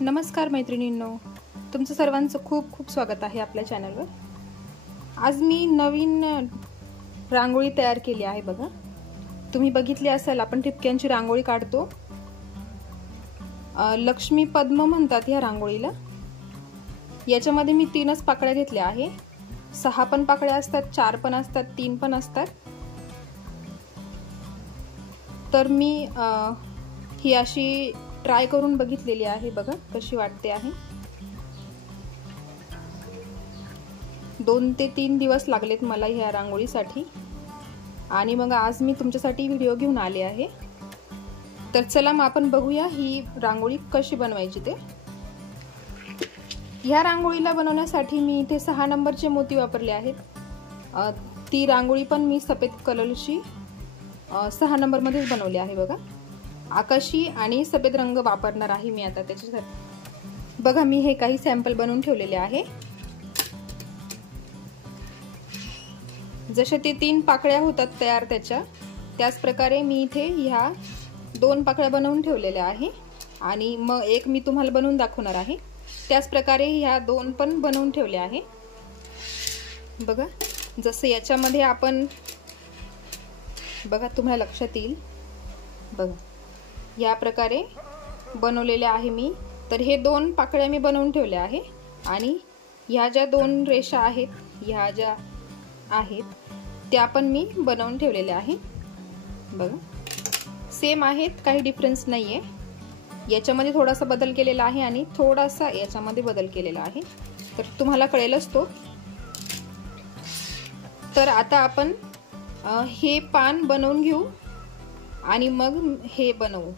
नमस्कार मैत्रिणींनो, तुमचं सर्वांचं खूप खूप स्वागत आहे आपल्या चॅनलवर। आज मी नवीन रांगोळी तयार केली आहे। बघा, तुम्ही बघितली असेल, आपण ठिपक्यांची रांगोळी काढतो। लक्ष्मी पद्म म्हणतात या रांगोळीला। याच्यामध्ये मी 3च पाकळ्या घेतल्या आहे। 6 पण पाकळ्या असतात, 4 पण असतात, 3 पण असतात। तर मी ही अशी ट्राय करून बघितलेली आहे। बघा कशी वाटते आहे। 2 ते 3 दिवस लागलेत मला ह्या रांगोळीसाठी, आणि मग आज मी तुमच्यासाठी व्हिडिओ घेऊन आले आहे। तर चला मग आपण बघूया ही रांगोळी कशी बनवायची ते। ह्या रांगोळीला बनवण्यासाठी मी इथे 6 नंबरचे मोती वापरले आहेत। ती रांगोळी पण मी सफेद कलरची 6 नंबर मध्येच बनवली आहे। बघा, आकाशी आणि सफेद रंग वापरणार आहे मी आता त्याच्यासाठी। बघा, मी हे काही सॅम्पल बनवून ठेवलेले आहे। जसे ते 3 पाकळ्या होतात तयार त्याच प्रकारे मी इथे ह्या 2 पाकळ्या बनवून ठेवलेल्या आहे, आणि मग एक मी तुम्हाला बनवून दाखवणार आहे। त्याच प्रकारे ह्या 2 पण बनवून ठेवल्या आहे। बघा, जसे याच्यामध्ये आपण बघा, तुम्हाला लक्षात येईल। बघा, या प्रकारे बनवलेले आहे मी। तर हे 2 पाकळ्या मी बनवून ठेवल्या आहे, आणि ह्या ज्या 2 रेषा आहेत, ह्या ज्या आहेत त्या पण मी बनवून ठेवलेल्या आहे। बघा, सेम आहेत, काही डिफरन्स नाहीये। याच्यामध्ये थोडासा बदल केलेला आहे आणि थोडासा याच्यामध्ये बदल केलेला आहे, तर तुम्हाला कळेलच तो। तर आता आपण हे पान बनवून घेऊ आणि मग हे बनवू,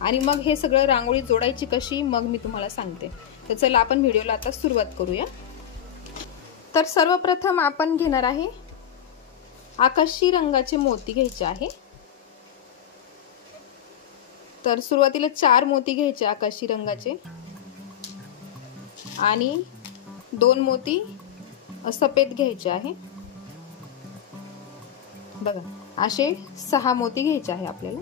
आणि मग हे सगळं रांगोळी जोडायची कशी मग मी तुम्हाला सांगते। तर चला आपण व्हिडिओला आता सुरुवात करूया। तर सर्वप्रथम आपण घेणार आहे आकाशी रंगाचे मोती घ्यायचे आहे। तर सुरुवातीला 4 मोती घ्यायचे आकाशी रंगाचे, आणि 2 मोती सफेद घ्यायचे आहे। बघा, असे 6 मोती घ्यायचे आहे आपल्याला,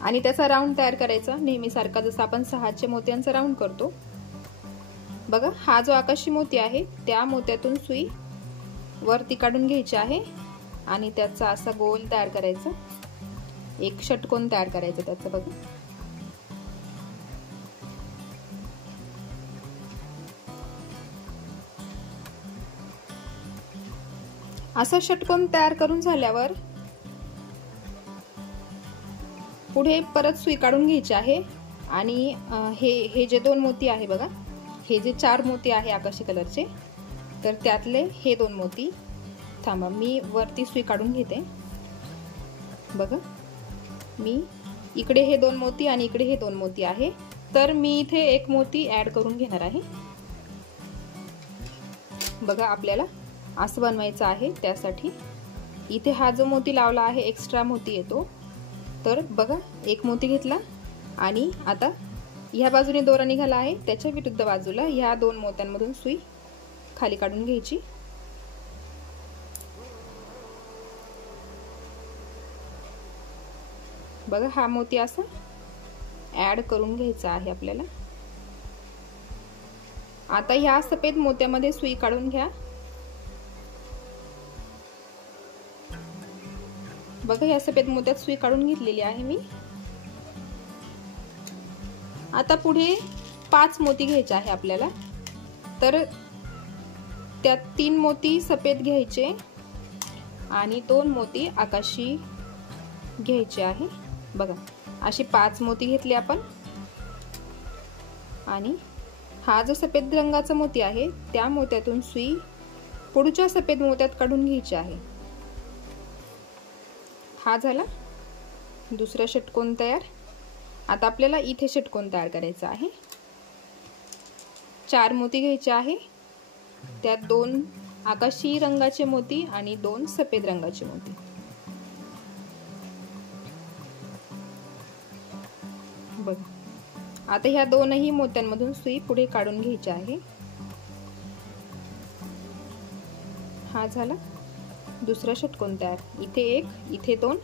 आणि त्याचा राऊंड तयार करायचा नेहमी सारखा, जसं आपण 6 मोत्यांचा राऊंड करतो। बघा, हा जो आकाशी मोती आहे त्या मोत्यातून सुई वरती काढून घ्यायची आहे, आणि त्याचा असा गोल तयार करायचा, एक षटकोन तयार करायचा त्याचा। बघा, असा षटकोन तयार करून झाल्यावर पुढे परत सुई काढून घ्यायची आहे, आणि हे जे 2 मोती आहे, बघा, हे जे 4 मोती आहे आकाशी कलरचे, तर त्यातले हे 2 मोती, थांबा मी वरती सुई काढून घेते। बघा, मी इकडे हे 2 मोती आणि इकडे हे 2 मोती आहे, तर मी इथे 1 मोती ऍड करून घेणार आहे। बघा, आपल्याला असं बनवायचं आहे। त्यासाठी इथे हा जो मोती लावला आहे एक्स्ट्रा मोती येतो, तर बघा 1 मोती घेतला, आणि आता ह्या बाजूने दोरा निघाला आहे, त्याच्या विरुद्ध बाजूला ह्या 2 मोत्यांमधून सुई खाली काढून घ्यायची। बघा, हा मोती असा ऍड करून घ्यायचा आहे आपल्याला। आता ह्या सफेद मोत्यामध्ये सुई काढून घ्या। बघा, ह्या सफेद मोत्यात सुई काढून घेतलेली आहे मी। आता पुढे 5 मोती घ्यायचे आहे आपल्याला, तर त्यात 3 मोती सफेद घ्यायचे आणि 2 मोती आकाशी घ्यायचे आहे। बघा, अशी 5 मोती घेतले आपण, आणि हा जो सफेद रंगाचा मोती आहे त्या मोत्यातून सुई पुढच्या सफेद मोत्यात काढून घ्यायची आहे। हा झाला दुसरा षटकोन तयार। आता आपल्याला इथे षटकोन तयार करायचा आहे। 4 मोती घ्यायचे आहे, त्यात 2 आकाशी रंगाचे मोती आणि 2 सफेद रंगाचे मोती। बघा, आता ह्या 2ही मोत्यांमधून सुई पुढे काढून घ्यायची आहे। हा झाला दुसरा षटकोन तयार. इथे 1, इथे 2,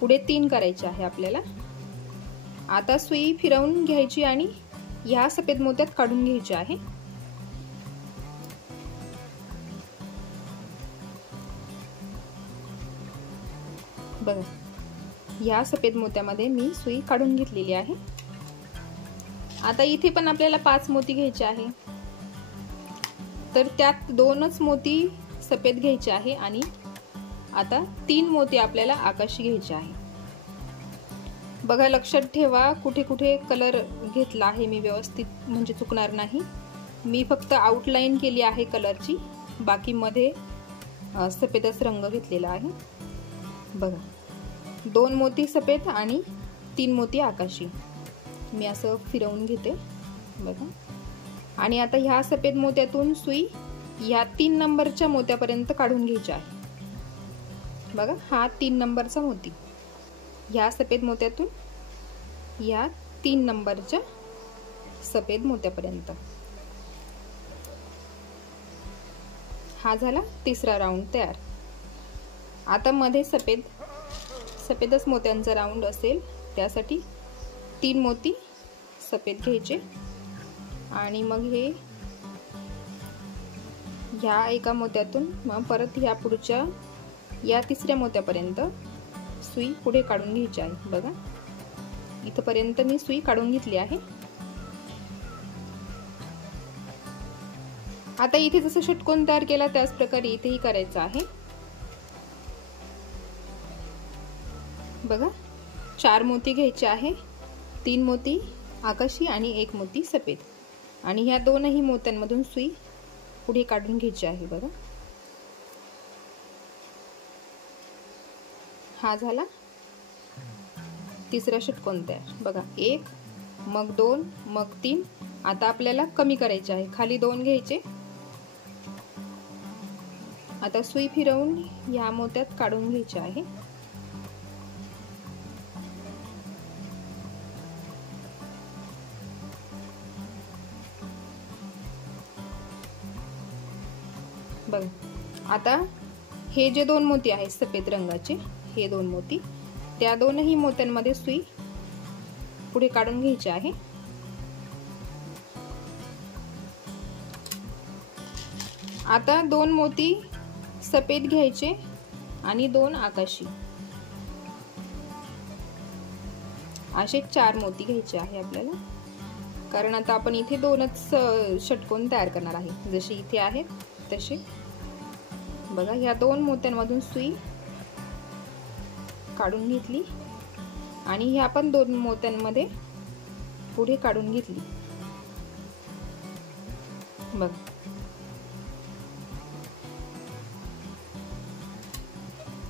पुढे 3 करायचे आहे आपल्याला. आता सुई फिरवून घ्यायची आणि ह्या सफेद मोत्यात काढून घ्यायचे आहे. बघा, ह्या सफेद मोत्यामध्ये मी सुई काढून घेतलेली आहे. आता इथे पण आपल्याला 5 मोती घ्यायचे आहे. तर त्यात 2च मोती सफेद घ्यायचे आहे आणि आता 3 मोती आपल्याला आकाशी घ्यायचे आहे. बघा, लक्षात ठेवा कुठे कुठे कलर घेतला आहे मी व्यवस्थित, म्हणजे चुकणार नाही. मी फक्त आउटलाईन केली आहे कलरची, बाकी मध्ये सफेदच रंग घेतलेला आहे. बघा, 2 मोती सफेद आणि 3 मोती आकाशी. मी असं फिरवून घेते. बघा, आणि आता ह्या सफेद मोत्यातून सुई ह्या 3 नंबरच्या मोत्यापर्यंत काढून घ्यायची आहे. बघा, हा 3 नंबरचा मोती ह्या सफेद मोत्यातून या 3 नंबरच्या सफेद मोत्यापर्यंत. हा झाला तिसरा राऊंड तयार. आता मध्ये सफेदच मोत्यांचा राऊंड असेल, त्यासाठी 3 मोती सफेद घ्यायचे आणि मग हे ह्या एका मोत्यातून मग परत ह्या पुढच्या या तिसऱ्या मोत्यापर्यंत सुई पुढे काढून घ्यायची आहे. बघा, इथपर्यंत मी सुई काढून घेतली आहे. आता इथे जसं षटकोन तयार केला त्याच प्रकारे इथेही करायचं आहे. बघा, 4 मोती घ्यायचे आहे. 3 मोती आकाशी आणि 1 मोती सफेद, आणि ह्या 2ही मोत्यांमधून सुई पुढे काढून घ्यायची आहे. बघा, हा झाला तिसरा षटकोन तयार. बघा, 1, मग 2, मग 3. आता आपल्याला कमी करायचे आहे. खाली 2 घ्यायचे. आता सुई फिरवून ह्या मोत्यात काढून घ्यायचे आहे. बघा, आता हे जे 2 मोती आहेत सफेद रंगाचे, हे 2 मोती, त्या 2ही मोत्यांमध्ये सुई पुढे काढून घ्यायची आहे. आता 2 मोती सफेद घ्यायचे आणि 2 आकाशी, असे 4 मोती घ्यायचे आहे आपल्याला. कारण आता आपण इथे 2च षटकोन तयार करणार आहे, जसे इथे आहेत तसे. बघा, ह्या 2 मोत्यांमधून सुई काढून घेतली आणि ह्या पण 2 मोत्यांमध्ये पुढे काढून घेतली. बघ,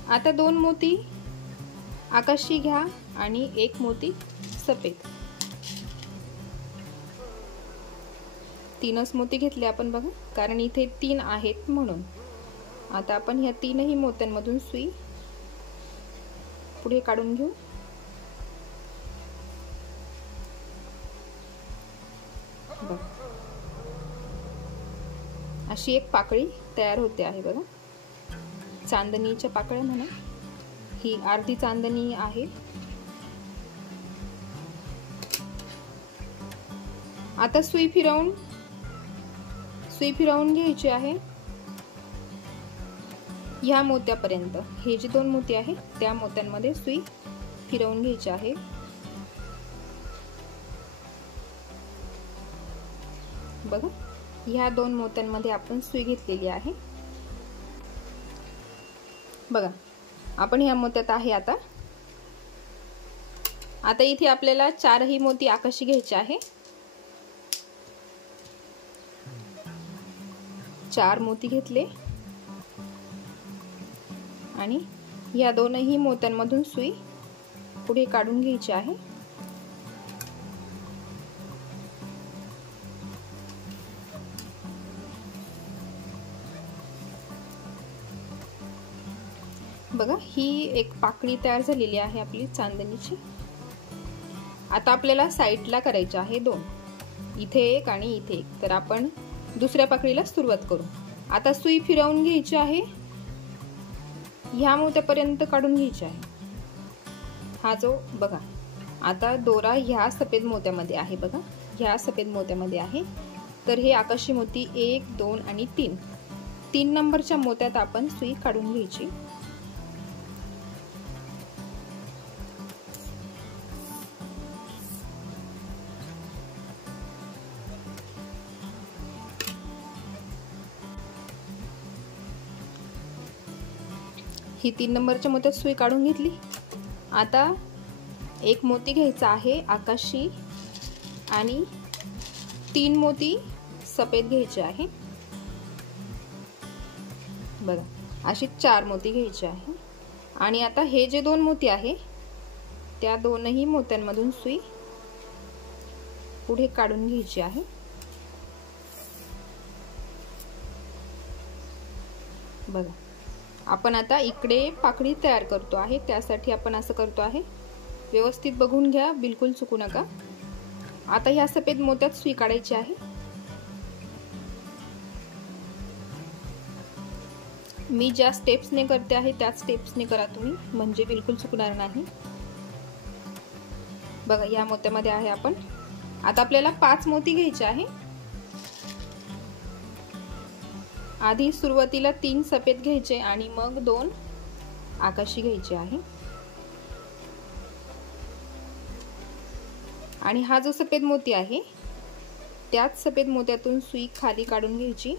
आता 2 मोती आकाशी घ्या आणि 1 मोती सफेद. 3च मोती घेतले आपण. बघा, कारण इथे 3 आहेत म्हणून. आता आपण ह्या 3ही मोत्यांमधून सुई पुढे काढून घेऊ. बघा, अशी एक पाकळी तयार होते आहे. बघा, चांदणीच्या पाकळ्या म्हणा. ही अर्धी चांदणी आहे. आता सुई फिरवून घ्यायची आहे ह्या मोत्यापर्यंत. हे जे 2 मोती आहेत त्या मोत्यांमध्ये सुई फिरवून घ्यायची आहे. बघा, ह्या 2 मोत्यांमध्ये आपण सुई घेतलेली आहे. बघा, आपण ह्या मोत्यात आहे. आता इथे आपल्याला 4ही मोती आकाशी घ्यायचे आहे. 4 मोती घेतले आणि या 2ही मोत्यांमधून सुई पुढे काढून घ्यायची आहे. बघा, ही एक पाकळी तयार झालेली आहे आपली चांदणीची. आता आपल्याला साईडला करायचे आहे 2, इथे 1 आणि इथे 1. तर आपण दुसऱ्या पाकळीला सुरुवात करू. आता सुई फिरवून घ्यायची आहे, ह्या मोत्यापर्यंत काढून घ्यायची आहे। हा जो बघा आता दोरा ह्या सफेद मोत्यामध्ये आहे, बघा ह्या सफेद मोत्यामध्ये आहे। तर हे आकाशी मोती 1 2 आणि 3 नंबरच्या मोत्यात आपण सुई काढून घ्यायची। ही 3 नंबरच्या मोत्यात सुई काढून घेतली। आता एक मोती घ्यायचा आहे आकाशी आणि 3 मोती सफेद घ्यायचे आहे, बघा अशी 4 मोती घ्यायचे आहे। आणि आता हे जे 2 मोती आहे त्या दोनही मोत्यांमधून सुई पुढे काढून घ्यायची आहे। बघा आपण आता इकडे पाकळी तयार करतो आहे, त्यासाठी आपण असं करतो आहे, व्यवस्थित बघून घ्या, बिलकुल चुकू नका। आता ह्या सफेद मोत्यात सुई काढायची आहे। मी ज्या स्टेप्सने करते आहे त्याच स्टेप्सने करा तुम्ही, म्हणजे बिलकुल चुकणार नाही। बघा या मोत्यामध्ये आहे आपण। आता आपल्याला 5 मोती घ्यायचे आहे। आधी सुरुवातीला 3 सफेद घ्यायचे आणि मग 2 आकाशी घ्यायचे आहे। आणि हा जो सफेद मोती आहे त्याच सफेद मोत्यातून सुई खाली काढून घ्यायची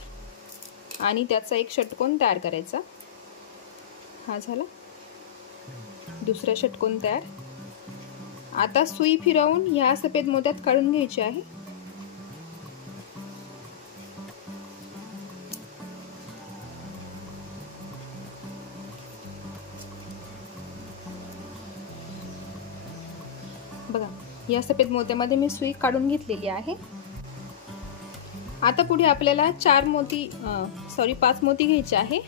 आणि त्याचा एक षटकोन तयार करायचा। हा झाला दुसरा षटकोन तयार। आता सुई फिरवून ह्या सफेद मोत्यात काढून घ्यायची आहे। बघा या सफेद मोत्यामध्ये मी सुई काढून घेतलेली आहे। आता पुढे आपल्याला 5 मोती घ्यायचे आहे।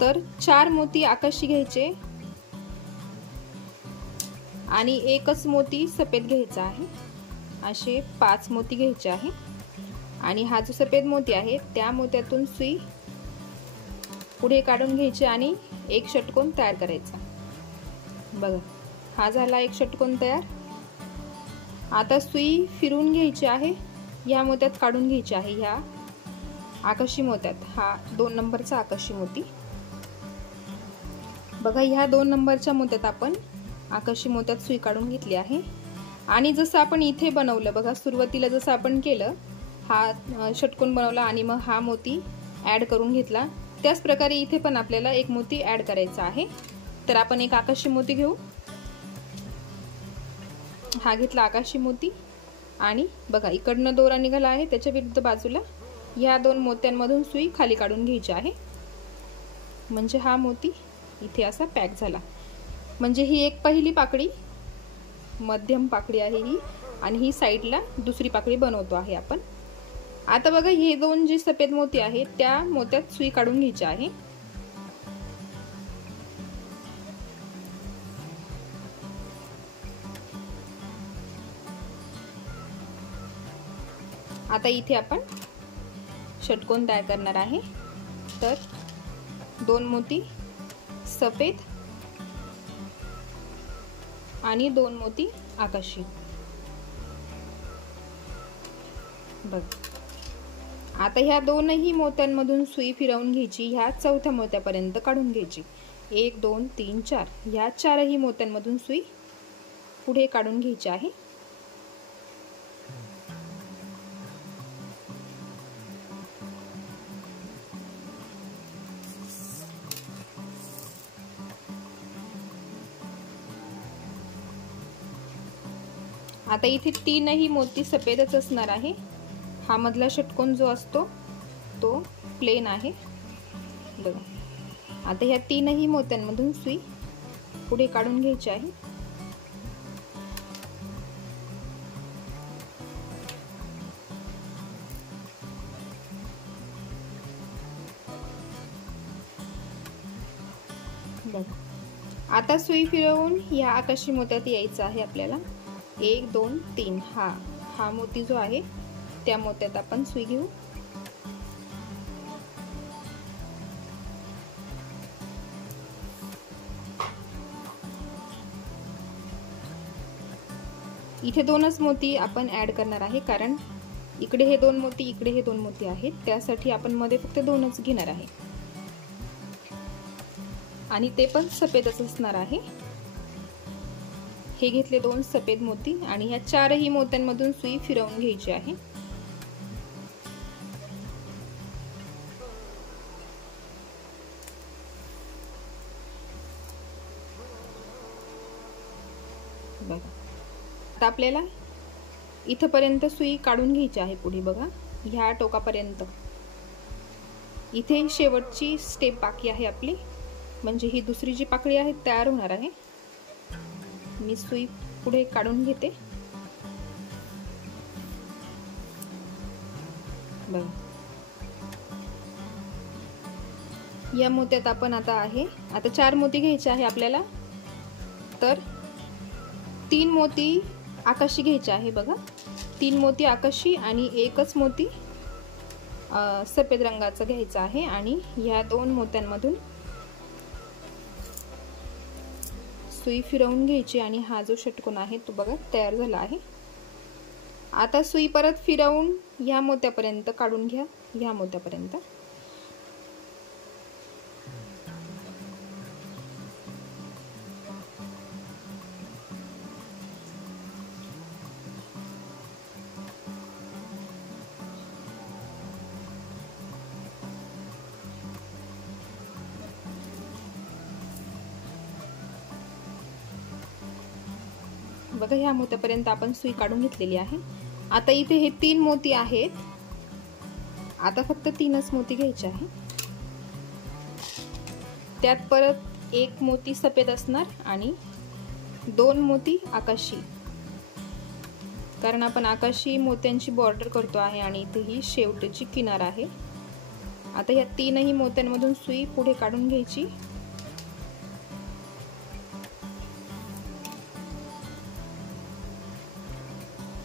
तर 4 मोती आकाशी घ्यायचे आणि एकच मोती सफेद घ्यायचा आहे, असे 5 मोती घ्यायचे आहे। आणि हा जो सफेद मोती आहे त्या मोत्यातून सुई पुढे काढून घ्यायची आणि एक षटकोन तयार करायचा। बघा हा झाला एक षटकोन तयार। आता सुई फिरून घ्यायची आहे, या मोत्यात काढून घ्यायची आहे, ह्या आकाशी मोत्यात, हा 2 नंबरचा आकाशी मोती। बघा ह्या 2 नंबरच्या मोत्यात आपण आकाशी मोत्यात सुई काढून घेतली आहे। आणि जसं आपण इथे बनवलं बघा, सुरुवातीला जसं आपण केलं, हा षटकोन बनवला आणि मग हा मोती ऍड करून घेतला, त्याच प्रकारे इथे पण आपल्याला एक मोती ऍड करायचा आहे। तर आपण एक आकाशी मोती घेऊ, हा घेतला आकाशी मोती आणि बघा इकडनं दोरा निघाला आहे, त्याच्या विरुद्ध बाजूला या 2 मोत्यांमधून सुई खाली काढून घ्यायची आहे, म्हणजे हा मोती इथे असा पॅक झाला। म्हणजे ही एक पहिली पाकळी, मध्यम पाकळी आहे ही, आणि ही साईडला दुसरी पाकळी बनवतो आहे आपण। आता बघा हे 2 जे सफेद मोती आहेत त्या मोत्यात सुई काढून घ्यायची आहे। आता इथे आपण षटकोन तयार करणार आहे। तर 2 मोती सफेद आणि 2 मोती आकाशी। बघ आता ह्या दोनही मोत्यांमधून सुई फिरवून घ्यायची, ह्या चौथ्या मोत्यापर्यंत काढून घ्यायची। 1 2 3 4 ह्या 4ही मोत्यांमधून सुई पुढे काढून घ्यायची आहे। आता इथे 3ही मोती सफेदच असणार आहे। हा मधला षटकोन जो असतो तो प्लेन आहे, बघा। आता ह्या 3ही मोत्यांमधून सुई पुढे काढून घ्यायची आहे। बघा आता सुई फिरवून ह्या आकाशी मोत्यात यायचं आहे आपल्याला। 1 2 3 हा मोती जो आहे त्या मोत्यात आपण सुई घेऊ इथे दोनच मोती आपण ऍड करणार आहे, कारण इकडे हे दोन मोती, इकडे हे दोन मोती आहेत, त्यासाठी आपण मध्ये फक्त दोनच घेणार आहे आणि ते पण सफेदच असणार आहे। हे घेतले दोन सफेद मोती आणि ह्या चारही मोत्यांमधून सुई फिरवून घ्यायची आहे। बघा आता आपल्याला इथपर्यंत सुई काढून घ्यायची आहे। पुढे बघा ह्या टोकापर्यंत, इथे शेवटची स्टेप बाकी आहे आपली, म्हणजे ही दुसरी जी पाकळी आहे तयार होणार आहे। मी सुई पुढे काढून घेते। बघा या मोत्यात आपण आता 4 मोती घ्यायचे आहे आपल्याला, तर 3 मोती आकाशी घ्यायचे आहे। बघा 3 मोती आकाशी आणि एकच मोती सफेद रंगाचा घ्यायचा आहे आणि या 2 मोत्यांमधून सुई फिरवून घ्यायची आणि हा जो षटकोन आहे तो बघा तयार झाला आहे। आता सुई परत फिरवून या मोत्यापर्यंत काढून घ्या, या मोत्यापर्यंत। बघा ह्या मोत्यापर्यंत आपण सुई काढून घेतलेली आहे। आता इथे हे 3 मोती आहेत, आता फक्त 3च मोती घ्यायचे आहे। त्यात परत 1 मोती सफेद असणार आणि 2 मोती आकाशी, कारण आपण आकाशी मोत्यांची बॉर्डर करतो आहे आणि इथे ही शेवटची किनार आहे। आता या 3ही मोत्यांमधून सुई पुढे काढून घ्यायची।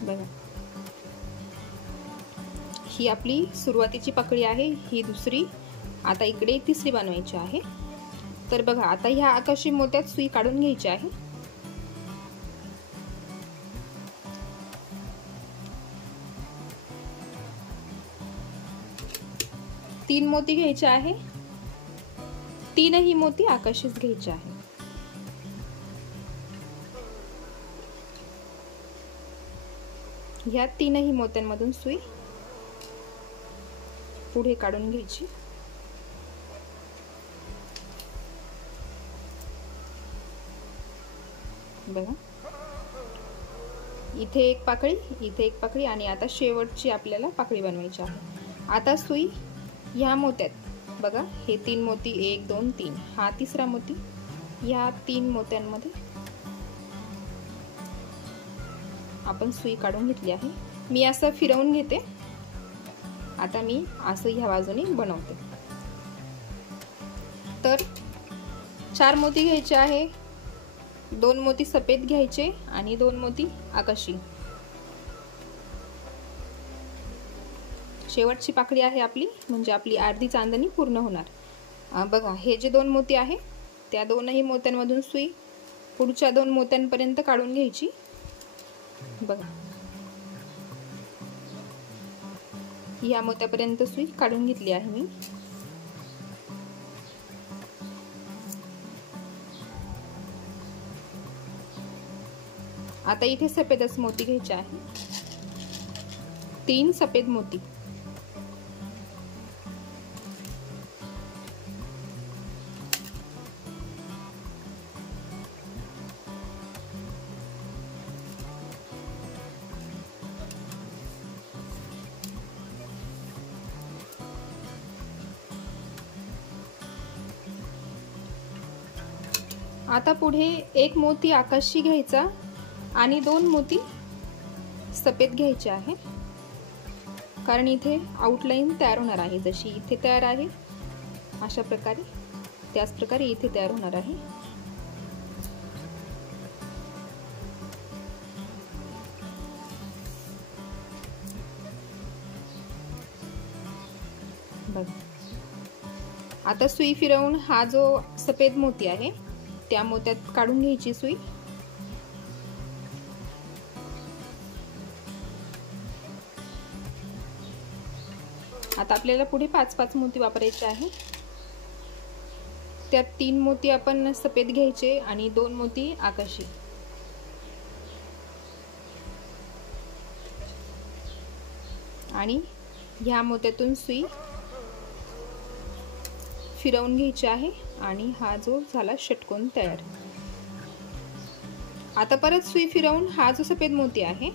बघा ही आपली सुरुवातीची पाकळी आहे, ही दुसरी, आता इकडे तिसरी बनवायची आहे। तर बघा आता ह्या आकाशी मोत्यात सुई काढून घ्यायची आहे। तीन मोती घ्यायचे आहे, 3ही मोती आकाशीच घ्यायचे आहे। ह्या 3ही मोत्यांमधून सुई पुढे काढून घ्यायची। बघा इथे एक पाकळी, इथे एक पाकळी आणि आता शेवटची आपल्याला पाकळी बनवायची आहे। आता सुई ह्या मोत्यात बघा, हे 3 मोती 1 2 3, हा तिसरा मोती, ह्या 3 मोत्यांमध्ये आपण सुई काढून घेतली आहे। मी असं फिरवून घेते, आता मी असं ह्या बाजूने बनवते। तर 4 मोती घ्यायचे आहे, 2 मोती सफेद घ्यायचे आणि 2 मोती आकाशी। शेवटची पाकळी आहे आपली, म्हणजे आपली अर्धी चांदणी पूर्ण होणार। बघा हे जे 2 मोती आहे त्या 2ही मोत्यांमधून सुई पुढच्या 2 मोत्यांपर्यंत काढून घ्यायची। बघा या मोत्यापर्यंत सुई काढून घेतली आहे मी। आता इथे सफेदच मोती घ्यायचे आहे, 3 सफेद मोती। आता पुढे 1 मोती आकाशी घ्यायचा आणि 2 मोती सफेद घ्यायचे आहे, कारण इथे आउटलाइन तयार होणार आहे। जशी इथे तयार आहे अशा प्रकारे, त्याच प्रकारे इथे तयार होणार आहे। बघा आता सुई फिरवून हा जो सफेद मोती आहे त्या मोत्यात काढून घ्यायची सुई। आता आपल्याला पुढे 5-5 मोती वापरायचे आहे। त्यात 3 मोती आपण सफेद घ्यायचे आणि 2 मोती आकाशी। आणि ह्या मोत्यातून सुई फिरवून घ्यायची आहे आणि हा जो झाला षटकोन तयार। आता परत सुई फिरवून हा जो सफेद मोती आहे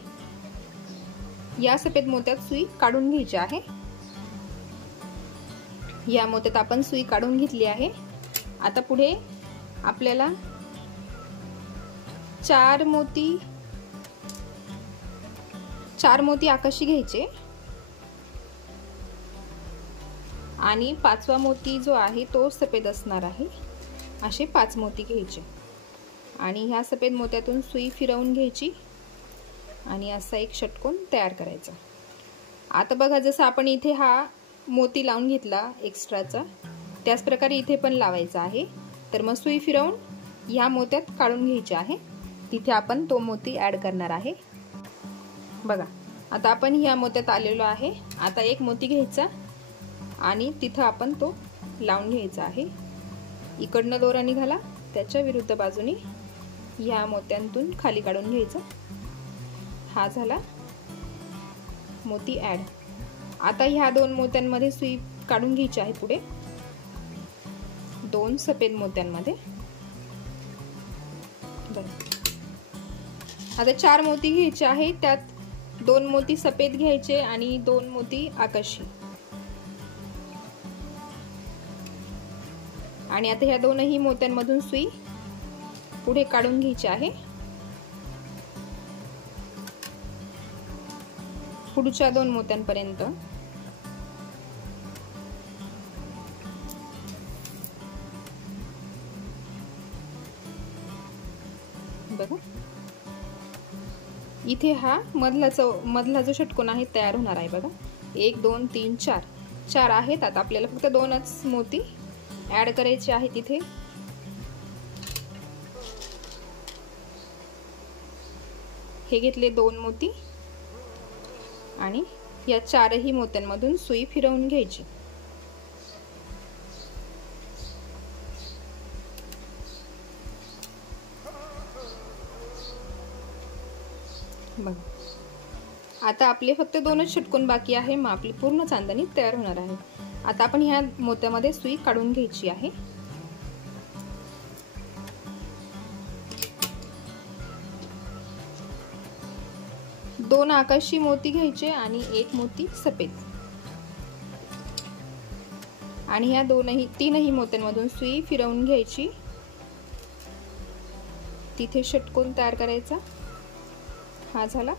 या सफेद मोत्यात सुई काढून घ्यायची आहे। या मोत्यात आपण सुई काढून घेतली आहे। आता पुढे आपल्याला 4 मोती आकाशी घ्यायचे आणि 5वा मोती जो आहे तो सफेद असणार आहे। असे 5 मोती घ्यायचे आणि ह्या सफेद मोत्यातून सुई फिरवून घ्यायची आणि असा एक षटकोन तयार करायचा। आता बघा, जसं आपण इथे हा मोती लावून घेतला एक्स्ट्राचा, त्याच प्रकारे इथे पण लावायचा आहे। तर मग सुई फिरवून ह्या मोत्यात काढून घ्यायचे आहे, तिथे आपण तो मोती ऍड करणार आहे। बघा, आता आपण ह्या मोत्यात आलेलो आहे। आता एक मोती घ्यायचा आणि तिथं आपण तो लावून घ्यायचा आहे। इकडनं दोरा निघाला, त्याच्या विरुद्ध बाजूने ह्या मोत्यांतून खाली काढून घ्यायचा। हा झाला मोती ऍड। आता ह्या 2 मोत्यांमध्ये सुई काढून घ्यायची आहे पुढे 2 सफेद मोत्यांमध्ये। आता 4 मोती घ्यायचे आहे, त्यात 2 मोती सफेद घ्यायचे आणि 2 मोती आकाशी। आणि आता ह्या दोनही मोत्यांमधून सुई पुढे काढून घ्यायची आहे। पुढच्या 2 मोत्यांपर्यंत। बघा, इथे हा मधला जो षटकोन आहे तयार होणार आहे। बघा, 1 2 3 4 आहेत। आता आपल्याला फक्त 2च मोती ऍड करायचे आहे तिथे। हे घेतले 2 मोती आणि या 4ही मोत्यांमधून सुई फिरवून घ्यायची। बघा, आता आपले फक्त 2च षटकोन बाकी आहे, मग आपली पूर्ण चांदणी तयार होणार आहे। आता आपण ह्या मोत्यामध्ये सुई काढून घ्यायची आहे। दोन आकाशी मोती घ्यायचे आणि 1 मोती सफेद आणि ह्या 3ही मोत्यांमधून सुई फिरवून घ्यायची। तिथे षटकोन तयार करायचा। हा झाला।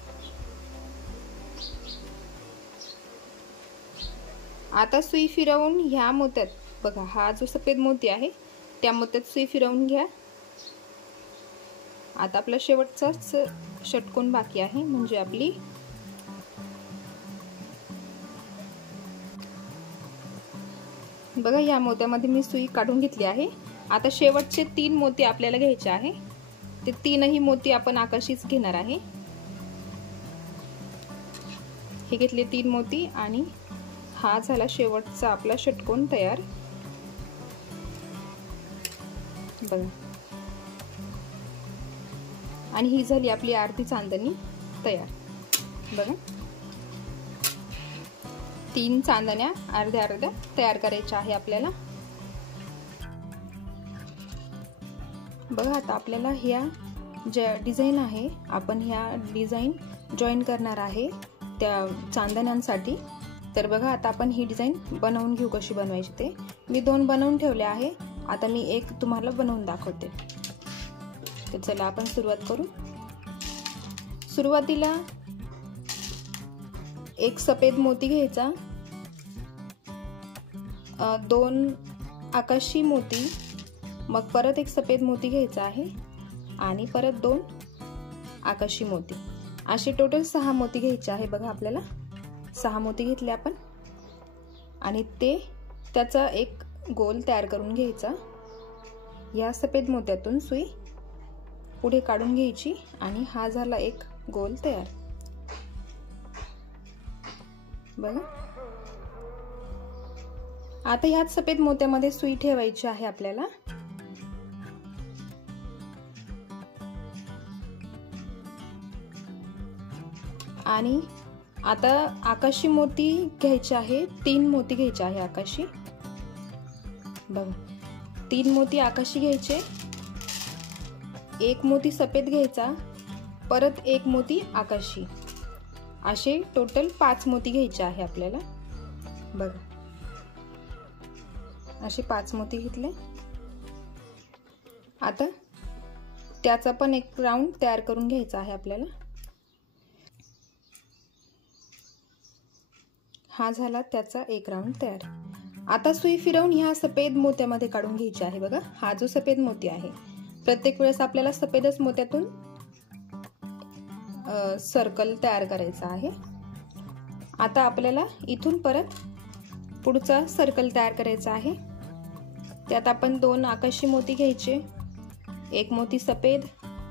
आता सुई फिरवून ह्या मोत्यात, बघा, हा जो सफेद मोती आहे त्या मोत्यात सुई फिरवून घ्या। आता आपला शेवटचाच षटकोन बाकी आहे, म्हणजे आपली बघा, या मोत्यामध्ये मी सुई काढून घेतली आहे। आता शेवटचे 3 मोती आपल्याला घ्यायचे आहे। ते 3ही मोती आपण आकाशीच घेणार आहे। हे घेतले 3 मोती आणि हा झाला शेवटचा आपला षटकोन तयार। बघा, आणि ही झाली आपली अर्धी चांदणी तयार। बघा, 3 चांदण्या अर्ध्या अर्ध्या तयार करायच्या आहे आपल्याला। बघा, आता आपल्याला ह्या ज्या डिझाईन आहे, आपण ह्या डिझाईन जॉईन करणार आहे त्या चांदण्यांसाठी। तर बघा, आता आपण ही डिझाईन बनवून घेऊ, कशी बनवायची ते। मी 2 बनवून ठेवले आहे, आता मी एक तुम्हाला बनवून दाखवते। तर चला आपण सुरुवात करू। सुरुवातीला एक सफेद मोती घ्यायचा, 2 आकाशी मोती, मग परत एक सफेद मोती घ्यायचा आहे आणि परत 2 आकाशी मोती, असे टोटल 6 मोती घ्यायचे आहे। बघा, आपल्याला 6 मोती घेतले आपण आणि त्याचा एक गोल तयार करून घ्यायचा। या सफेद मोत्यातून सुई पुढे काढून घ्यायची आणि हा झाला एक गोल तयार। बघा, आता ह्याच सफेद मोत्यामध्ये सुई ठेवायची आहे आपल्याला. आणि आता आकाशी मोती घ्यायचे आहे, 3 मोती घ्यायचे आहे आकाशी. बघा 3 मोती आकाशी घ्यायचे, 1 मोती सफेद घ्यायचा, परत 1 मोती आकाशी, असे टोटल 5 मोती घ्यायचे आहे आपल्याला. बघा असे 5 मोती घेतले. आता त्याचा पण एक राऊंड तयार करून घ्यायचा आहे आपल्याला. हा झाला त्याचा एक राऊंड तयार. आता सुई फिरवून ह्या सफेद मोत्यामध्ये काढून घ्यायची आहे. बघा हा जो सफेद मोती आहे, प्रत्येक वेळेस आपल्याला सफेदच मोत्यातून सर्कल तयार करायचा आहे. आता आपल्याला इथून परत पुढचा सर्कल तयार करायचा आहे. त्यात आपण 2 आकाशी मोती घ्यायचे, 1 मोती सफेद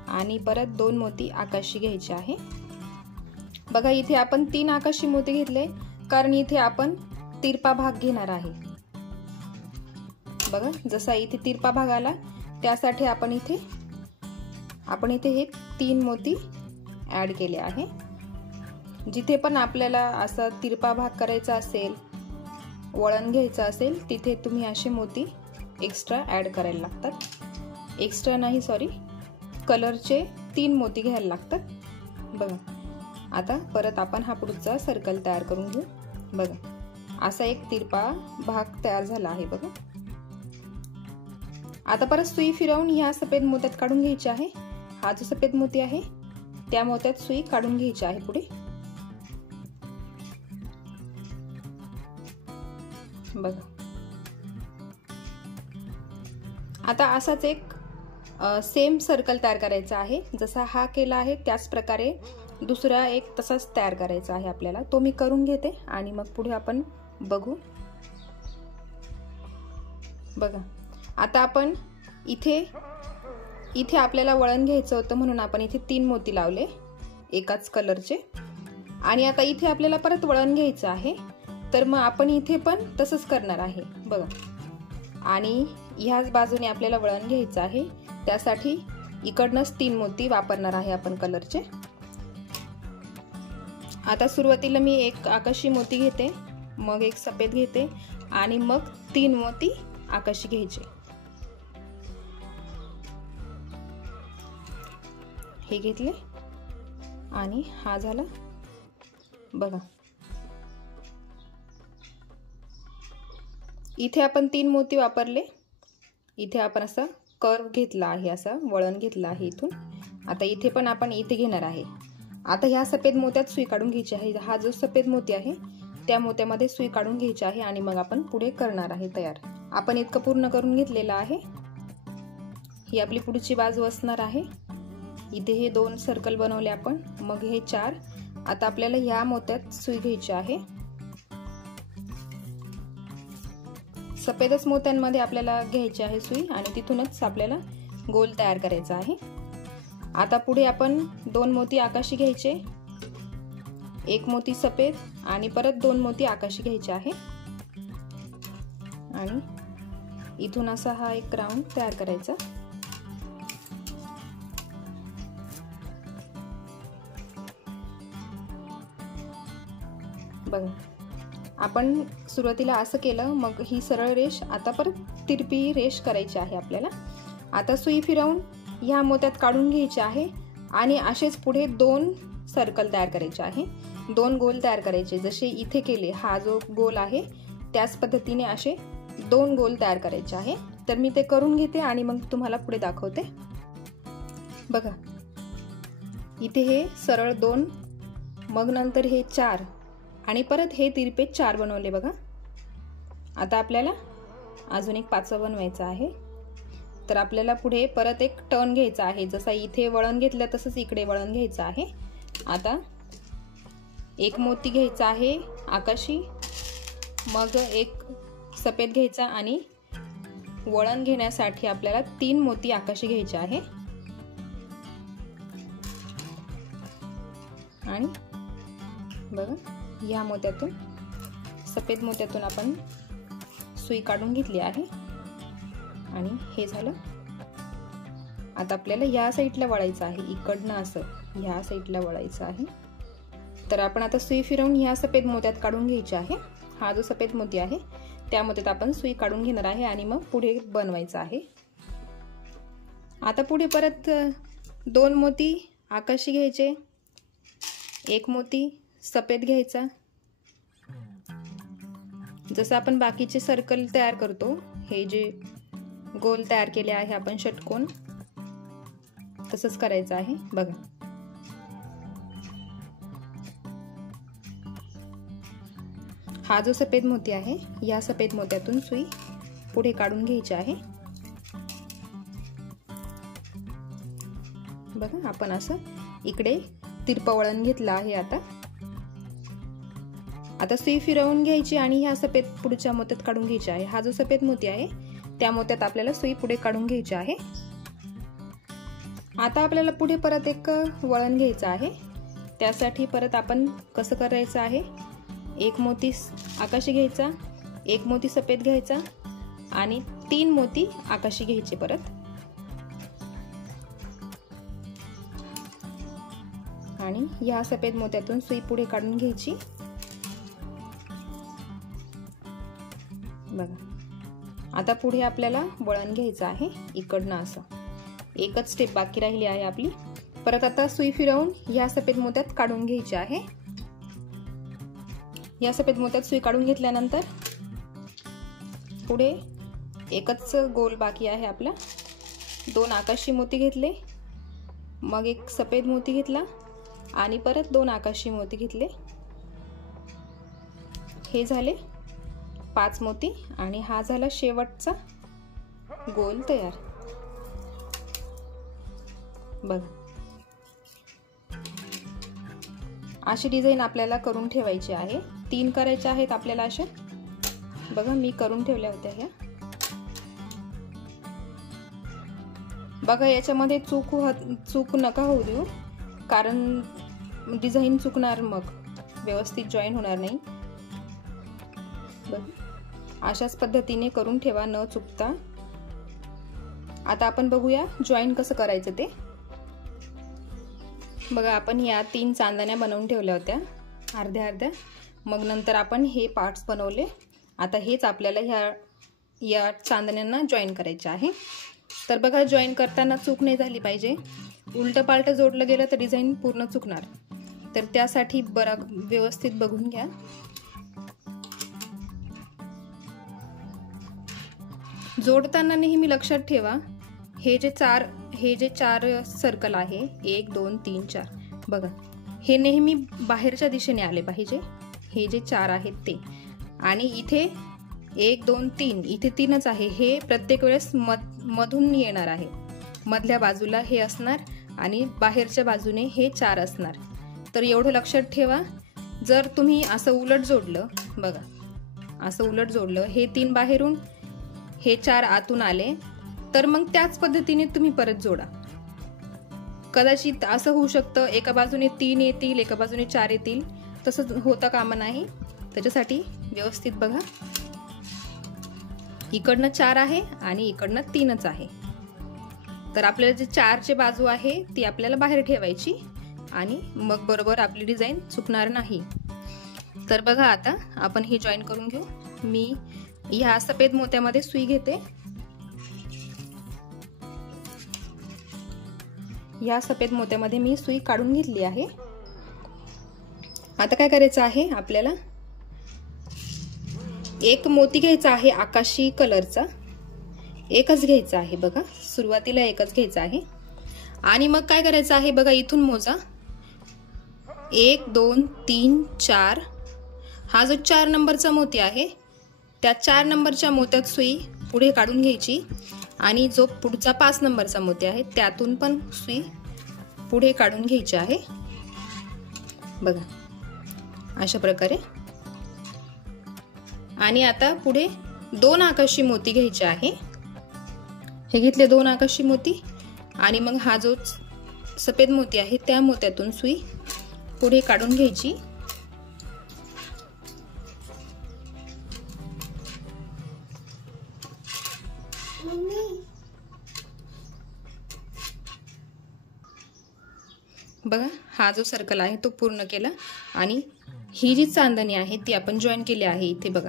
आणि परत 2 मोती आकाशी घ्यायचे आहे. बघा इथे आपण 3 आकाशी मोती घेतले, कारण इथे आपण तिरपा भाग घेणार आहे. बघा जसा इथे तिरपा भाग आला त्यासाठी आपण इथे हे 3 मोती ऍड केले आहे. जिथे पण आपल्याला असा तिरपा भाग करायचा असेल, वळण घ्यायचं असेल, तिथे तुम्ही असे मोती एक्स्ट्रा ऍड करायला लागतात. एक्स्ट्रा नाही सॉरी, कलरचे 3 मोती घ्यायला लागतात. बघा आता परत आपण हा पुढचा सर्कल तयार करून घेऊ. बघा असा एक तिरपा भाग तयार झाला आहे. बघा आता परत सुई फिरवून ह्या सफेद मोत्यात काढून घ्यायची आहे. हा जो सफेद मोती आहे त्या मोत्यात सुई काढून घ्यायची आहे पुढे. बघा आता असाच एक सेम सर्कल तयार करायचा आहे. जसा हा केला आहे त्याच प्रकारे दुसरा एक तसाच तयार करायचा आहे आपल्याला. तो मी करून घेते आणि मग पुढे आपण बघू. बघा आता आपण इथे आपल्याला वळण घ्यायचं होतं म्हणून आपण इथे 3 मोती लावले एकाच कलरचे. आणि आता इथे आपल्याला परत वळण घ्यायचं आहे, तर मग आपण इथे पण तसंच करणार आहे. बघा आणि ह्याच बाजूने आपल्याला वळण घ्यायचं आहे, त्यासाठी इकडनंच 3 मोती वापरणार आहे आपण कलरचे. आता सुरुवातीला मी एक आकाशी मोती घेते, मग एक सफेद घेते आणि मग 3 मोती आकाशी घ्यायचे. हे घेतले आणि हा झाला. बघा इथे आपण 3 मोती वापरले, इथे आपण असा कर्व घेतला आहे, असा वळण घेतला आहे इथून. आता इथे पण आपण इथे घेणार आहे. आता ह्या सफेद मोत्यात सुई काढून घ्यायची आहे. हा जो सफेद मोती आहे त्या मोत्यामध्ये सुई काढून घ्यायची आहे आणि मग आपण पुढे करणार आहे तयार. आपण इतकं पूर्ण करून घेतलेलं आहे. ही आपली पुढची बाजू असणार आहे. इथे हे 2 सर्कल बनवले आपण, मग हे 4. आता आपल्याला ह्या मोत्यात सुई घ्यायची आहे. सफेदच मोत्यांमध्ये आपल्याला घ्यायची आहे सुई आणि तिथूनच आपल्याला गोल तयार करायचा आहे. आता पुढे आपण 2 मोती आकाशी घ्यायचे, 1 मोती सफेद आणि परत 2 मोती आकाशी घ्यायचे आहे. आणि इथून असा हा एक राऊंड तयार करायचा. बघा आपण सुरुवातीला असं केलं, मग ही सरळ रेष आता परत तिरपी रेष करायची आहे आपल्याला. आता सुई फिरवून ह्या मोत्यात काढून घ्यायचे आहे आणि असेच पुढे 2 सर्कल तयार करायचे आहे, 2 गोल तयार करायचे. जसे इथे केले, हा जो गोल आहे त्याच पद्धतीने असे 2 गोल तयार करायचे आहे. तर मी ते करून घेते आणि मग तुम्हाला पुढे दाखवते. बघा इथे हे सरळ 2, मग नंतर हे 4 आणि परत हे तिरपे 4 बनवले. बघा आता आपल्याला अजून एक 5वा बनवायचा आहे. तर आपल्याला पुढे परत एक टर्न घ्यायचा आहे. जसा इथे वळण घेतलं तसंच इकडे वळण घ्यायचं आहे. आता 1 मोती घ्यायचा आहे आकाशी, मग एक सफेद घ्यायचा आणि वळण घेण्यासाठी आपल्याला 3 मोती आकाशी घ्यायचे आहे. आणि बघा या मोत्यातून, सफेद मोत्यातून आपण सुई काढून घेतली आहे आणि हे झालं. आता आपल्याला या साईडला वळायचं आहे, इकडनं असं ह्या साईडला वळायचं आहे. तर आपण आता सुई फिरवून ह्या सफेद मोत्यात काढून घ्यायची आहे. हा जो सफेद मोती आहे त्या मोत्यात आपण सुई काढून घेणार आहे आणि मग पुढे बनवायचं आहे. आता पुढे परत 2 मोती आकाशी घ्यायचे, 1 मोती सफेद घ्यायचा. जसं आपण बाकीचे सर्कल तयार करतो, हे जे गोल तयार केले आहे आपण षटकोन, तसंच करायचं आहे. बघा हा जो सफेद मोती आहे या सफेद मोत्यातून सुई पुढे काढून घ्यायची आहे. बघा आपण असं इकडे तिरपं वळण घेतलं आहे. आता सुई फिरवून घ्यायची आणि ह्या सफेद पुढच्या मोत्यात काढून घ्यायची आहे. हा जो सफेद मोती आहे त्या मोत्यात आपल्याला सुई पुढे काढून घ्यायची आहे. आता आपल्याला पुढे परत एक वळण घ्यायचं आहे. त्यासाठी परत आपण कसं करायचं आहे, 1 मोती आकाशी घ्यायचा, 1 मोती सफेद घ्यायचा आणि 3 मोती आकाशी घ्यायचे परत, आणि या सफेद मोत्यातून सुई पुढे काढून घ्यायची. बघा आता पुढे आपल्याला वळण घ्यायचं आहे इकडनं असं. एकच स्टेप बाकी राहिली आहे आपली. परत आता सुई फिरवून या सफेद मोत्यात काढून घ्यायची आहे. या सफेद मोत्यात सुई काढून घेतल्यानंतर पुढे एकच गोल बाकी आहे आपला. 2 आकाशी मोती घेतले, मग 1 सफेद मोती घेतला आणि परत 2 आकाशी मोती घेतले. हे झाले 5 मोती आणि हा झाला शेवटचा गोल तयार. बघा अशी डिझाईन आपल्याला करून ठेवायची आहे. 3 करायच्या आहेत आपल्याला अशा. बघा मी करून ठेवल्या होत्या ह्या. बघा याच्यामध्ये चूक नका होऊ देऊ, कारण डिझाईन चुकणार, मग व्यवस्थित जॉईन होणार नाही. बघा अशाच पद्धतीने करून ठेवा न चुकता. आता आपण बघूया जॉईन कसं करायचं ते. बघा आपण या 3 चांदण्या बनवून ठेवल्या होत्या अर्ध्या अर्ध्या, मग नंतर आपण हे पार्ट्स बनवले. आता हेच आपल्याला या चांदण्यांना जॉईन करायचे आहे. तर बघा जॉईन करताना चूक नाही झाली पाहिजे. उलट पालट जोडलं गेलं तर डिझाईन पूर्ण चुकणार. तर त्यासाठी व्यवस्थित बघून घ्या. जोडताना नेहमी लक्षात ठेवा हे जे चार सर्कल आहे 1 2 3 4, बघा हे नेहमी बाहेरच्या दिशेने आले पाहिजे. हे जे 4 आहेत ते, आणि इथे 1 2 3 इथे 3च आहे. हे प्रत्येक वेळेस मधून येणार आहे. मधल्या बाजूला हे असणार आणि बाहेरच्या बाजूने हे 4 असणार. तर एवढं लक्षात ठेवा. जर तुम्ही असं उलट जोडलं, बघा असं उलट जोडलं, हे 3 बाहेरून हे 4 आतून आले, तर मग त्याच पद्धतीने तुम्ही परत जोडा. कदाचित असं होऊ शकतं एका बाजूने 3 येतील एका बाजूने 4 येतील, तसं होता कामा नाही. त्याच्यासाठी व्यवस्थित बघा, इकडनं 4 आहे आणि इकडनं 3च आहे. तर आपल्याला जे 4ची बाजू आहे ती आपल्याला बाहेर ठेवायची आणि मग बरोबर आपली डिझाईन चुकणार नाही. तर बघा आता आपण हे जॉईन करून घेऊ. मी ह्या सफेद मोत्यामध्ये सुई घेते. या सफेद मोत्यामध्ये मी सुई काढून घेतली आहे. आता काय करायचं आहे, आपल्याला एक मोती घ्यायचा आहे आकाशी कलरचा. एकच घ्यायचा आहे, बघा सुरुवातीला एकच घ्यायचा आहे. आणि मग काय करायचं आहे, बघा इथून मोजा 1 2 3 4. हा जो 4 नंबरचा मोती आहे त्या 4 नंबरच्या मोत्यात सुई पुढे काढून घ्यायची आणि जो पुढचा 5 नंबरचा मोती आहे त्यातून पण सुई पुढे काढून घ्यायची आहे. बघा अशा प्रकारे. आणि आता पुढे 2 आकाशी मोती घ्यायचे आहे. हे घेतले 2 आकाशी मोती आणि मग हा जो सफेद मोती आहे त्या मोत्यातून सुई पुढे काढून घ्यायची. बघा, हा जो सर्कल आहे तो पूर्ण केला आणि ही जी चांदणी आहे ती आपण जॉईन केली आहे इथे बघा.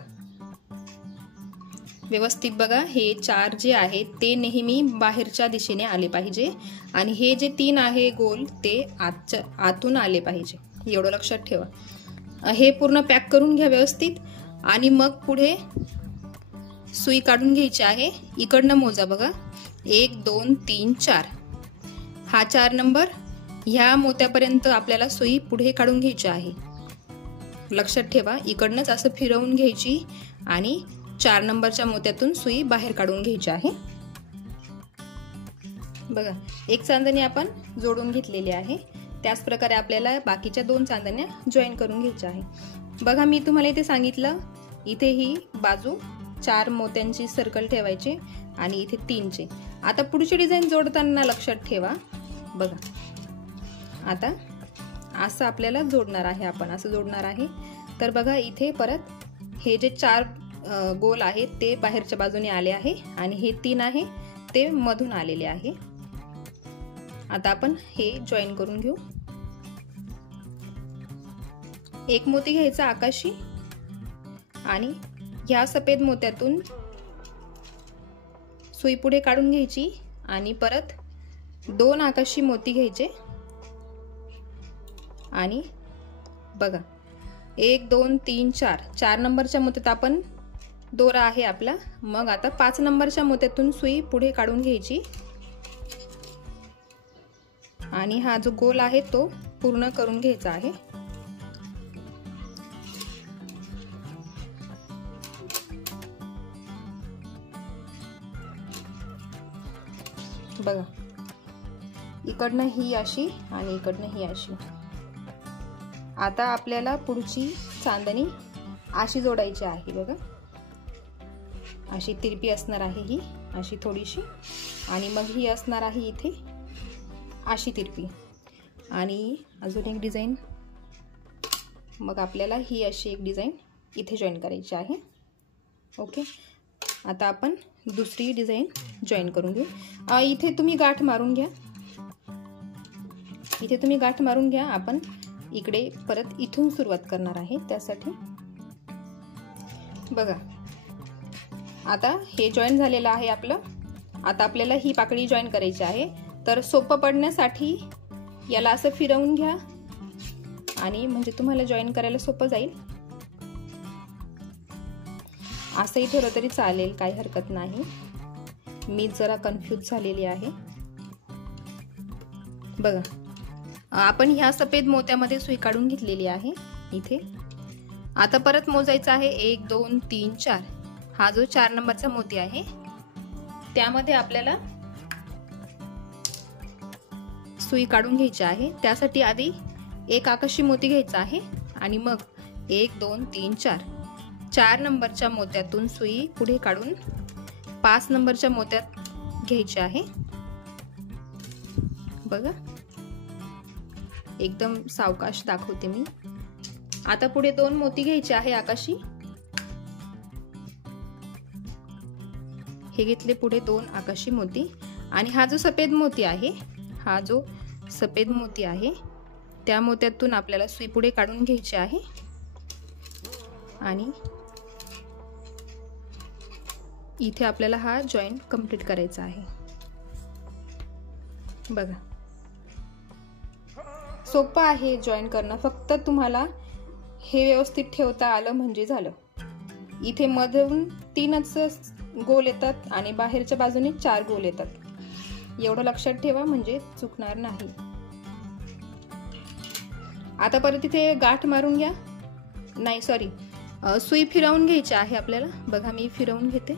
व्यवस्थित बघा, हे 4 जे आहेत ते नेहमी बाहेरच्या दिशेने आले पाहिजे आणि हे जे 3 आहे गोल ते आतून आले पाहिजे. एवढं लक्षात ठेवा. हे पूर्ण पॅक करून घ्या व्यवस्थित आणि मग पुढे सुई काढून घ्यायची आहे. इकडनं मोजा बघा, 1 2 3 4. हा 4 नंबर, ह्या मोत्यापर्यंत आपल्याला सुई पुढे काढून घ्यायची आहे. लक्षात ठेवा, इकडनंच असं फिरवून घ्यायची आणि 4 नंबरच्या मोत्यातून सुई बाहेर काढून घ्यायची आहे. बघा, एक चांदणी आपण जोडून घेतलेली आहे. त्याच प्रकारे आपल्याला बाकीच्या 2 चांदण्या जॉईन करून घ्यायच्या आहे. बघा, मी तुम्हाला इथे सांगितलं, इथे ही बाजू 4 मोत्यांची सर्कल ठेवायची आणि इथे 3चे. आता पुढची डिझाईन जोडताना लक्षात ठेवा. बघा, आता असं आपल्याला जोडणार आहे, आपण असं जोडणार आहे. तर बघा, इथे परत हे जे 4 गोल आहेत ते बाहेरच्या बाजूने आले आहे आणि हे 3 आहे ते मधून आलेले आहे. आता आपण हे जॉईन करून घेऊ. एक मोती घ्यायचा आकाशी आणि ह्या सफेद मोत्यातून सुई पुढे काढून घ्यायची आणि परत 2 आकाशी मोती घ्यायचे आणि बघा, 1 2 3 4. 4 नंबरच्या मोत्यात आपण दोरा आहे आपला. मग आता 5 नंबरच्या मोत्यातून सुई पुढे काढून घ्यायची आणि हा जो गोल आहे तो पूर्ण करून घ्यायचा आहे. बघा, इकडनं ही अशी आणि इकडनं ही अशी. आता आपल्याला पुढची चांदणी अशी जोडायची आहे. बघा, अशी तिरपी असणार आहे ही, अशी थोडीशी, आणि मग ही असणार आहे इथे अशी तिरपी आणि अजून एक डिझाईन. मग आपल्याला ही अशी एक डिझाईन इथे जॉईन करायची आहे. ओके, आता आपण दुसरी डिझाईन जॉईन करून घेऊ. इथे तुम्ही गाठ मारून घ्या, इथे तुम्ही गाठ मारून घ्या. आपण इकडे परत इथून सुरुवात करणार आहे त्यासाठी. बघा, आता हे जॉईन झालेलं आहे आपलं. आता आपल्याला ही पाकळी जॉईन करायची आहे. तर सोपं पडण्यासाठी याला असं फिरवून घ्या आणि म्हणजे तुम्हाला जॉईन करायला सोपं जाईल. असंही ठेवलं तरी चालेल, काही हरकत नाही. मी जरा कन्फ्यूज झालेली आहे. बघा, आपण ह्या सफेद मोत्यामध्ये सुई काढून घेतलेली आहे इथे. आता परत मोजायचं आहे 1 2 3 4. हा जो 4 नंबरचा मोती आहे त्यामध्ये आपल्याला सुई काढून घ्यायची आहे. त्यासाठी आधी एक आकाशी मोती घ्यायचा आहे आणि मग 1 2 3 4. 4 नंबरच्या मोत्यातून सुई पुढे काढून 5 नंबरच्या मोत्यात घ्यायची आहे. बघा, एकदम सावकाश दाखवते मी. आता पुढे 2 मोती घ्यायचे आहे आकाशी. हे घेतले पुढे 2 आकाशी मोती आणि हा जो सफेद मोती आहे, हा जो सफेद मोती आहे त्या मोत्यातून आपल्याला सुई पुढे काढून घ्यायची आहे आणि इथे आपल्याला हा जॉईन कंप्लीट करायचा आहे. बघा, सोपं आहे जॉईन करणं. फक्त तुम्हाला हे व्यवस्थित ठेवता आलं म्हणजे झालं. इथे मधून 3च गोल येतात आणि बाहेरच्या बाजूने 4 गोल येतात. एवढं लक्षात ठेवा म्हणजे चुकणार नाही. आता परत इथे गाठ मारून घ्या. नाही सॉरी, सुई फिरवून घ्यायची आहे आपल्याला. बघा, मी फिरवून घेते.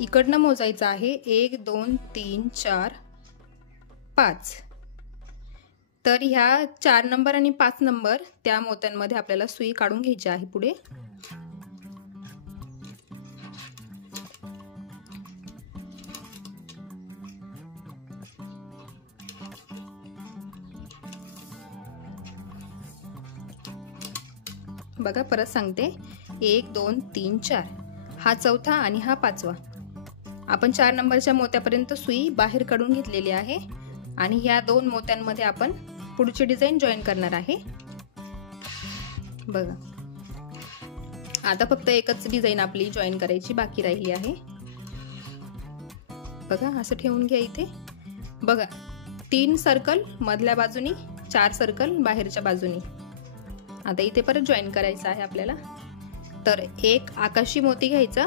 इकडनं मोजायचं आहे 1 2 3 4 5. तर ह्या 4 नंबर आणि 5 नंबर त्या मोत्यांमध्ये आपल्याला सुई काढून घ्यायची आहे पुढे. बघा परत सांगते, 1 2 3 4 हा चौथा आणि हा पाचवा. आपण 4 नंबरच्या मोत्यापर्यंत सुई बाहेर काढून घेतलेली आहे आणि ह्या 2 मोत्यांमध्ये आपण पुढची डिझाईन जॉईन करणार आहे. बघा आता फक्त एकच डिझाईन आपली जॉईन करायची बाकी राहिली आहे. बघा असं ठेवून घ्या. इथे बघा 3 सर्कल मधल्या बाजूनी, 4 सर्कल बाहेरच्या बाजूनी. आता इथे परत जॉईन करायचं आहे आपल्याला. तर एक आकाशी मोती घ्यायचा,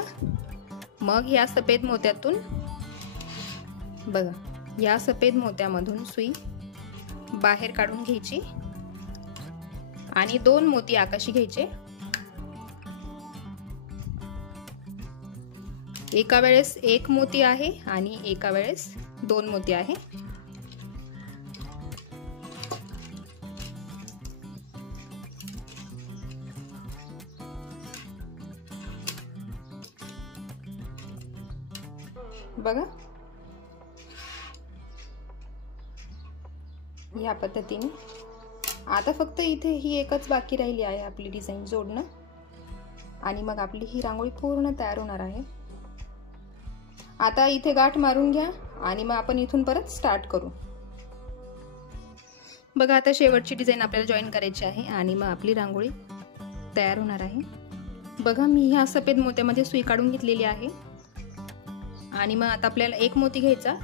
मग या सफेद मोत्यातून बघा या सफेद मोत्यामधून सुई बाहेर काढून घ्यायची आणि 2 मोती आकाशी घ्यायचे. एका वेळेस 1 मोती आहे आणि एका वेळेस 2 मोती आहे. बघा या पद्धतीने. आता फक्त इथे ही एकच बाकी राहिली आहे आपली डिझाईन जोडणं आणि मग आपली ही रांगोळी पूर्ण तयार होणार आहे. आता इथे गाठ मारून घ्या आणि मग आपण इथून परत स्टार्ट करू. बघा आता शेवटची डिझाईन आपल्याला जॉईन करायची आहे आणि मग आपली रांगोळी तयार होणार आहे. बघा मी ह्या सफेद मोत्यामध्ये सुई काढून घेतलेली आहे आणि मग आता आपल्याला 1 मोती घ्यायचा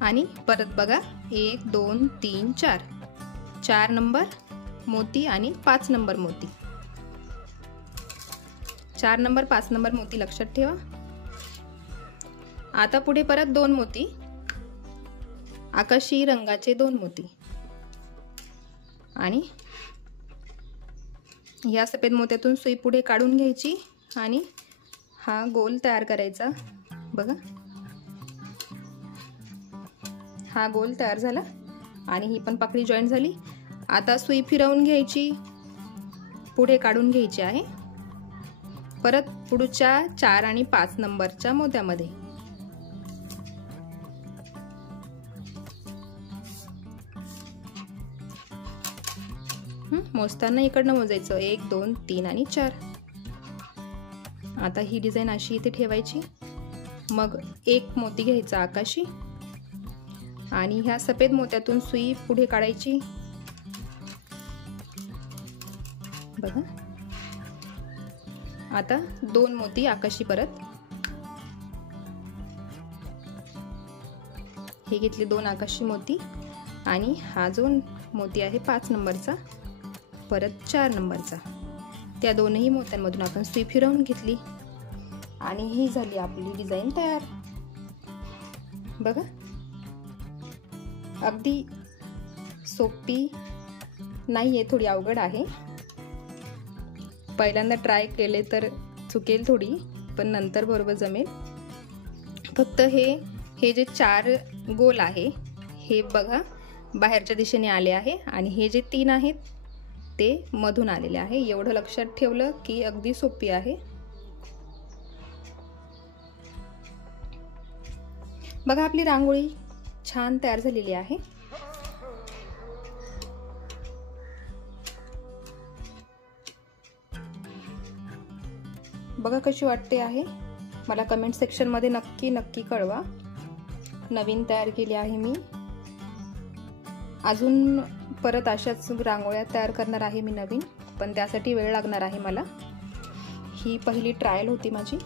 आणि परत बघा 1 2 3 4 4 नंबर मोती आणि 5 नंबर मोती. 4 नंबर 5 नंबर मोती लक्षात ठेवा. आता पुढे परत 2 मोती, आकाशी रंगाचे 2 मोती आणि या सफेद मोत्यातून सुई पुढे काढून घ्यायची आणि हा गोल तयार करायचा. बघा हा गोल तयार झाला आणि ही पण पाकळी जॉईन झाली. आता सुई फिरवून घ्यायची, पुढे काढून घ्यायची आहे परत पुढच्या 4 आणि 5 नंबरच्या मोत्यामध्ये. मोजताना इकडनं मोजायचं 1 2 3 आणि 4. आता ही डिझाईन अशी इथे ठेवायची, मग 1 मोती घ्यायचा आकाशी आणि ह्या सफेद मोत्यातून सुई पुढे काढायची. बघा आता 2 मोती आकाशी परत हे घेतले 2 आकाशी मोती आणि हा जो मोती आहे 5 नंबरचा परत 4 नंबरचा, त्या दोनही मोत्यांमधून आपण सुई फिरवून घेतली आणि ही झाली आपली डिझाईन तयार. बघा अगदी सोपी नाहीये, थोडी अवघड आहे. पहिल्यांदा ट्राय केले तर चुकेल थोडी, पण नंतर बरोबर जमेल. फक्त हे जे 4 गोल आहे हे बघा बाहेरच्या दिशेने आले आहे आणि हे जे 3 आहेत ते मधून आलेले आहे. एवढं लक्षात ठेवलं की अगदी सोपी आहे. बघा आपली रांगोळी छान तयार झालेली आहे. बघा कशी वाटते आहे, मला कमेंट सेक्शन मध्ये नक्की कळवा. नवीन तयार केली आहे मी, अजून परत अशाच रांगोळ्या तयार करणार आहे मी नवीन, पण त्यासाठी वेळ लागणार आहे मला. ही पहिली ट्रायल होती माझी.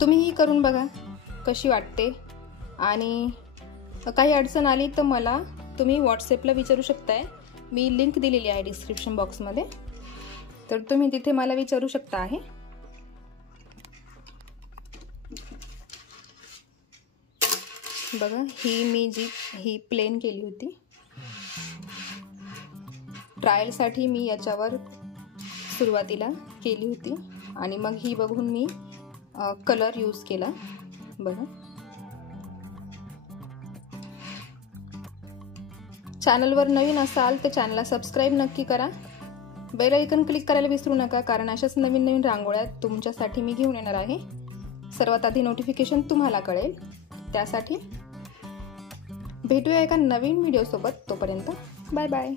तुम्ही ही करून बघा कशी वाटते आणि काही अडचण आली तर मला तुम्ही व्हॉट्सॲपला विचारू शकताय. मी लिंक दिलेली आहे डिस्क्रिप्शन बॉक्समध्ये, तर तुम्ही तिथे मला विचारू शकता आहे. बघा ही प्लेन केली होती ट्रायलसाठी. मी याच्यावर सुरुवातीला केली होती आणि मग ही बघून मी कलर यूज केला. बघा चॅनलवर नवीन असाल तर चॅनलला सबस्क्राईब नक्की करा. बेल आयकन क्लिक करायला विसरू नका, कारण अशाच नवीन रांगोळ्या तुमच्यासाठी मी घेऊन येणार आहे. सर्वात आधी नोटिफिकेशन तुम्हाला कळेल. त्यासाठी भेटूया एका नवीन व्हिडिओ सोबत. तोपर्यंत बाय बाय.